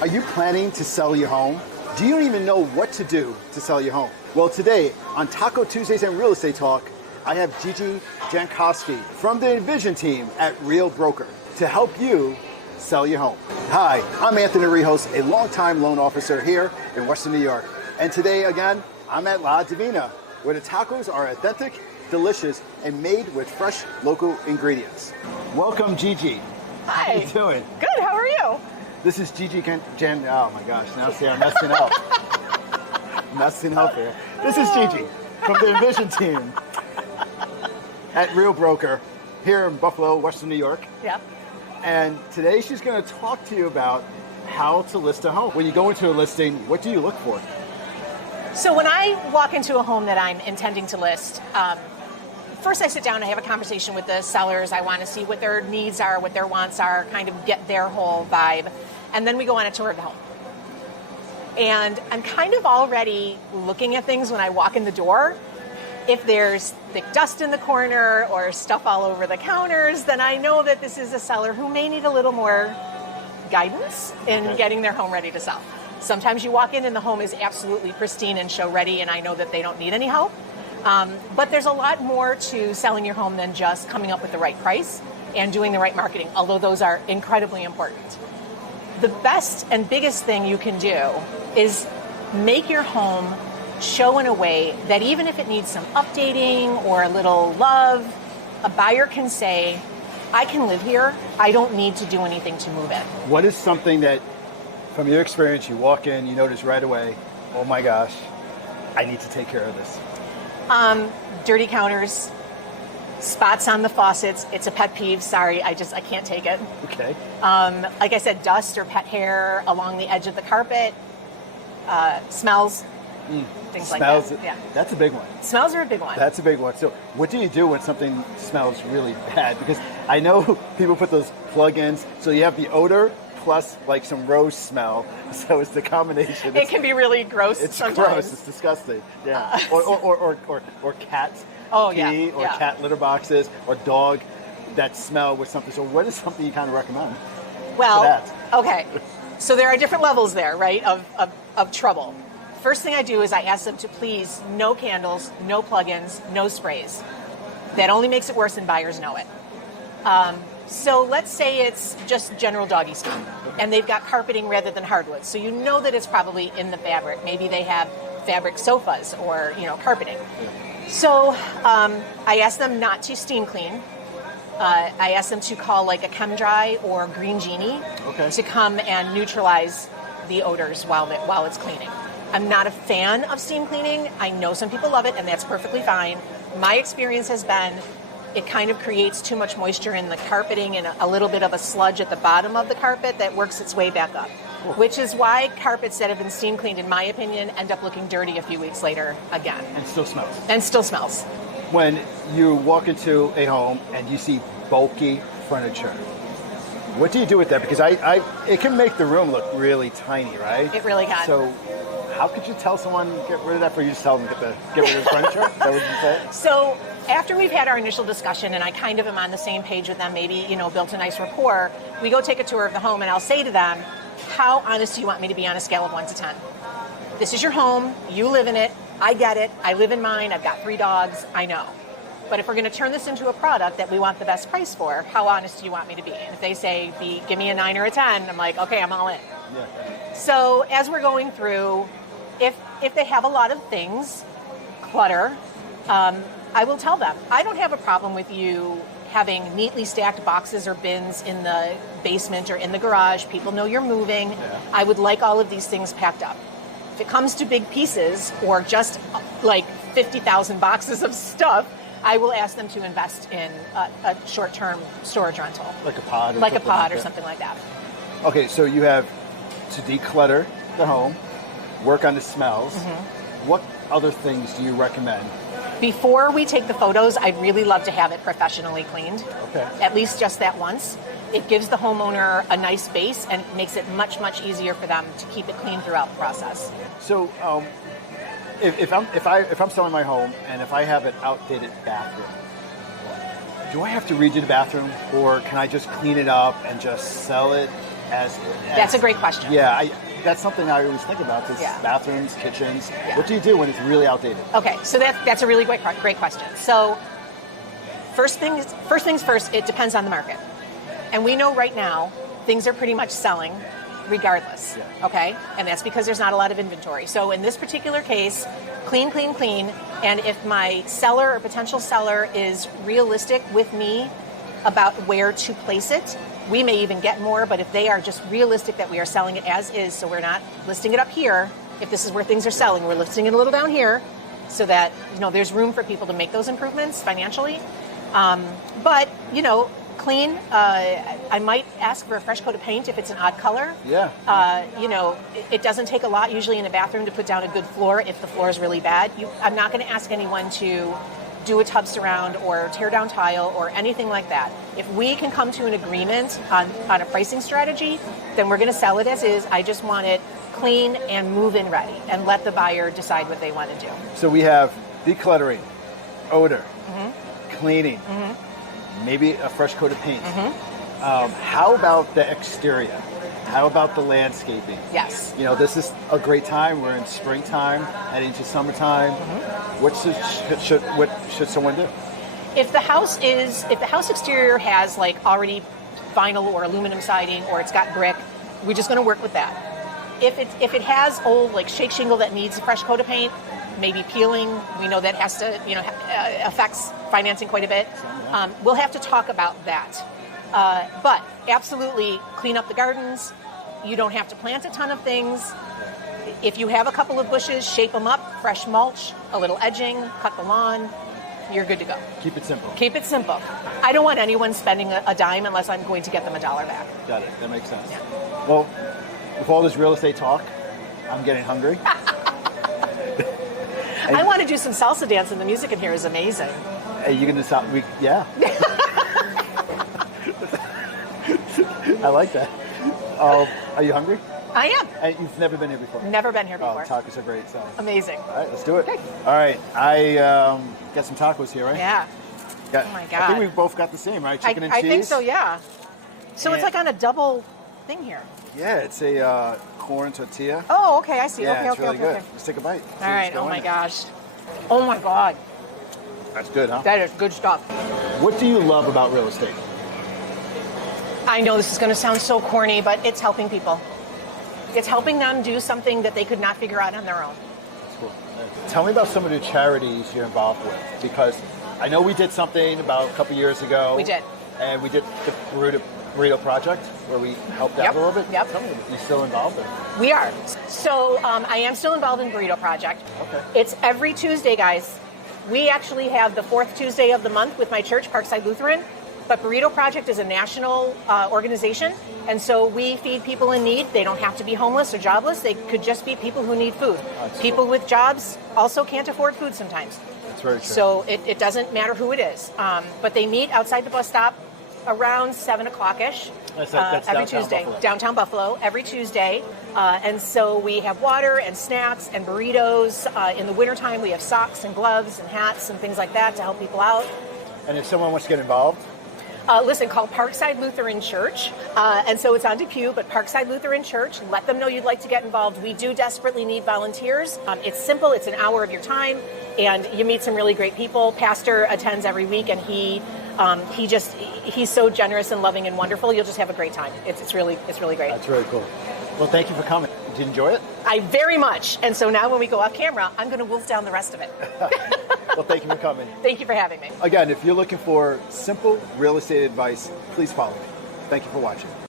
Are you planning to sell your home? Do you don't even know what to do to sell your home? Well, today on Taco Tuesdays and Real Estate Talk, I have Gigi.Jankowski from the Envision Team at Real Broker to help you sell your home. Hi, I'm Anthony Rijos, a longtime loan officer here in Western New York. And today, again, I'm at La Divina, where the tacos are authentic, delicious, and made with fresh local ingredients. Welcome, Gigi. Hi. How you doing? Good, how are you? This is Gigi oh my gosh, now see, I'm messing up. Messing up here. This is Gigi from the Envision Team at Real Broker here in Buffalo, Western New York. Yep. And today she's going to talk to you about how to list a home. When you go into a listing, what do you look for? So when I walk into a home that I'm intending to list, first I sit down and I have a conversation with the sellers. I want to see what their needs are, what their wants are, kind of get their whole vibe. And then we go on a tour of the home. And I'm kind of already looking at things when I walk in the door. If there's thick dust in the corner or stuff all over the counters, then I know that this is a seller who may need a little more guidance in getting their home ready to sell. Sometimes you walk in and the home is absolutely pristine and show ready, and I know that they don't need any help. But there's a lot more to selling your home than just coming up with the right price and doing the right marketing, although those are incredibly important. The best and biggest thing you can do is make your home show in a way that even if it needs some updating or a little love, a buyer can say, I can live here, I don't need to do anything to move in. What is something that, from your experience, you walk in, you notice right away, oh my gosh, I need to take care of this? Dirty counters, spots on the faucets. It's a pet peeve. Sorry, I can't take it. Okay. Like I said, dust or pet hair along the edge of the carpet, smells, things like that. Yeah. That's a big one. Smells are a big one. That's a big one. So what do you do when something smells really bad? Because I know people put those plug-ins, so you have the odor plus like some rose smell. So it's the combination. It can be really gross It's sometimes. gross. It's disgusting. Yeah. Or cat pee, or cat litter boxes, or dog that smell with something. So what is something you kind of recommend? Well, for that? Okay. So there are different levels there, right, of trouble. First thing I do is I ask them to please no candles, no plug-ins, no sprays. That only makes it worse and buyers know it. So let's say it's just general doggy stuff, and they've got carpeting rather than hardwood. So you know that it's probably in the fabric. Maybe they have fabric sofas or carpeting. So I ask them not to steam clean. I ask them to call like a Chem Dry or Green Genie to come and neutralize the odors while it's cleaning. I'm not a fan of steam cleaning. I know some people love it, and that's perfectly fine. My experience has been it kind of creates too much moisture in the carpeting and a little bit of a sludge at the bottom of the carpet that works its way back up, which is why carpets that have been steam cleaned, in my opinion, end up looking dirty a few weeks later again. And still smells. And still smells. When you walk into a home and you see bulky furniture, what do you do with that? Because it can make the room look really tiny, right? It really can. So how could you tell someone get rid of that, or you just tell them get rid of the furniture? Is that what you say? So after we've had our initial discussion and I kind of am on the same page with them, maybe built a nice rapport, we go take a tour of the home and I'll say to them, how honest do you want me to be on a scale of 1 to 10? This is your home, you live in it, I get it, I live in mine, I've got 3 dogs, I know. But if we're going to turn this into a product that we want the best price for, how honest do you want me to be? And if they say, give me a 9 or a 10, I'm like, okay, I'm all in. Yeah. So as we're going through, if they have a lot of things, clutter, I will tell them, I don't have a problem with you having neatly stacked boxes or bins in the basement or in the garage. People know you're moving. Yeah. I would like all of these things packed up. If it comes to big pieces or just like 50,000 boxes of stuff, I will ask them to invest in a short-term storage rental. Like a pod? Or something like that. Okay, so you have to declutter the home, work on the smells. What other things do you recommend? Before we take the photos, I'd really love to have it professionally cleaned. Okay. At least just that once. It gives the homeowner a nice base and makes it much, much easier for them to keep it clean throughout the process. So if I'm selling my home and if I have an outdated bathroom, do I have to redo the bathroom, or can I just clean it up and just sell it? That's a great question. Yeah, that's something I always think about. Is Yeah. bathrooms, kitchens. Yeah. What do you do when it's really outdated? Okay, so that's a really great question. So first things first, it depends on the market. And we know right now things are pretty much selling regardless, Yeah. okay? And that's because there's not a lot of inventory. So in this particular case, clean, clean, clean. And if my seller or potential seller is realistic with me about where to place it, we may even get more, but if they are just realistic that we are selling it as is, so we're not listing it up here, if this is where things are selling, we're listing it a little down here so that, there's room for people to make those improvements financially. But, clean, I might ask for a fresh coat of paint if it's an odd color. Yeah. It doesn't take a lot usually in a bathroom to put down a good floor if the floor is really bad. I'm not going to ask anyone to do a tub surround or tear down tile or anything like that. If we can come to an agreement on a pricing strategy, then we're going to sell it as is. I just want it clean and move-in ready and let the buyer decide what they want to do. So we have decluttering, odor, cleaning, maybe a fresh coat of paint. How about the exterior? How about the landscaping? Yes. This is a great time. We're in springtime, heading to summertime. What should someone do? If the house exterior has like already vinyl or aluminum siding or it's got brick, we're just going to work with that. If it has old like shake shingle that needs a fresh coat of paint, maybe peeling, we know that has to affects financing quite a bit. We'll have to talk about that. But absolutely clean up the gardens. You don't have to plant a ton of things. If you have a couple of bushes, shape them up, fresh mulch, a little edging, cut the lawn, you're good to go. Keep it simple. Keep it simple. I don't want anyone spending a dime unless I'm going to get them $1 back. Got it. That makes sense. Yeah. Well, with all this real estate talk, I'm getting hungry. I want to do some salsa dance, and the music in here is amazing. Hey, you gonna stop? Yeah. I like that. Are you hungry? I am. And you've never been here before? Never been here before. Oh, tacos are great. So. Amazing. All right, let's do it. Okay. All right, I got some tacos here, right? Yeah. Got, Oh my I God. think we both got the same, right? Chicken and I cheese. think so, yeah. So it's And- like on a double thing here. Yeah, it's a corn tortilla. Oh, okay, I see. Yeah, okay, it's okay, really okay, good. okay. Let's take a bite. All right. Oh my gosh. Oh my God. That's good, huh? That is good stuff. What do you love about real estate? I know this is going to sound so corny, but it's helping people. It's helping them do something that they could not figure out on their own. That's cool. Tell me about some of the charities you're involved with, because I know we did something about a couple years ago. We did. And we did the Burrito Project, where we helped out Yep, a little bit. yep. Tell me, you still involved in it? We are. So I am still involved in Burrito Project. Okay. It's every Tuesday, guys. We actually have the fourth Tuesday of the month with my church, Parkside Lutheran. But Burrito Project is a national organization, and so we feed people in need. They don't have to be homeless or jobless. They could just be people who need food. That's People cool. with jobs also can't afford food sometimes. That's very true. So it doesn't matter who it is. But they meet outside the bus stop around 7 o'clock-ish. That's every downtown Tuesday. Buffalo. Downtown Buffalo, every Tuesday. And so we have water and snacks and burritos. In the wintertime, we have socks and gloves and hats and things like that to help people out. And if someone wants to get involved, Listen, call Parkside Lutheran Church. And so it's on Depew, but Parkside Lutheran Church. Let them know you'd like to get involved. We do desperately need volunteers. It's simple. It's an hour of your time, and you meet some really great people. Pastor attends every week, and he's so generous and loving and wonderful. You'll just have a great time. It's really great. that's really cool. Well, thank you for coming. Did you enjoy it? I very much. And so now when we go off camera, I'm going to wolf down the rest of it. Well, thank you for coming. Thank you for having me. Again, if you're looking for simple real estate advice, please follow me. Thank you for watching.